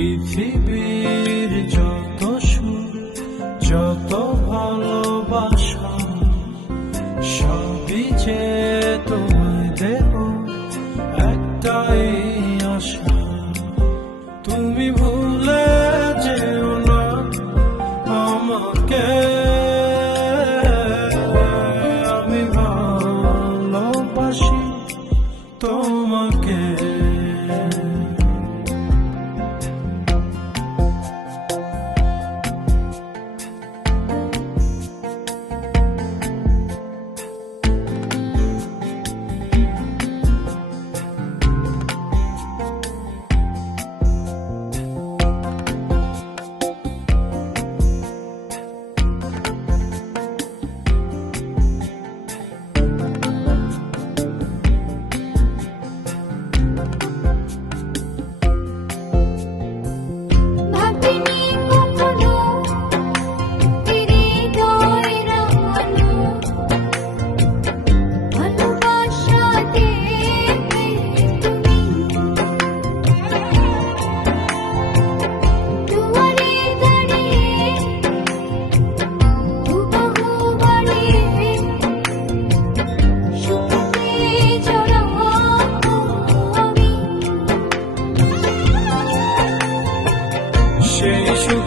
পৃথিবীর যত সুখ যত ভালোবাসা সবই যে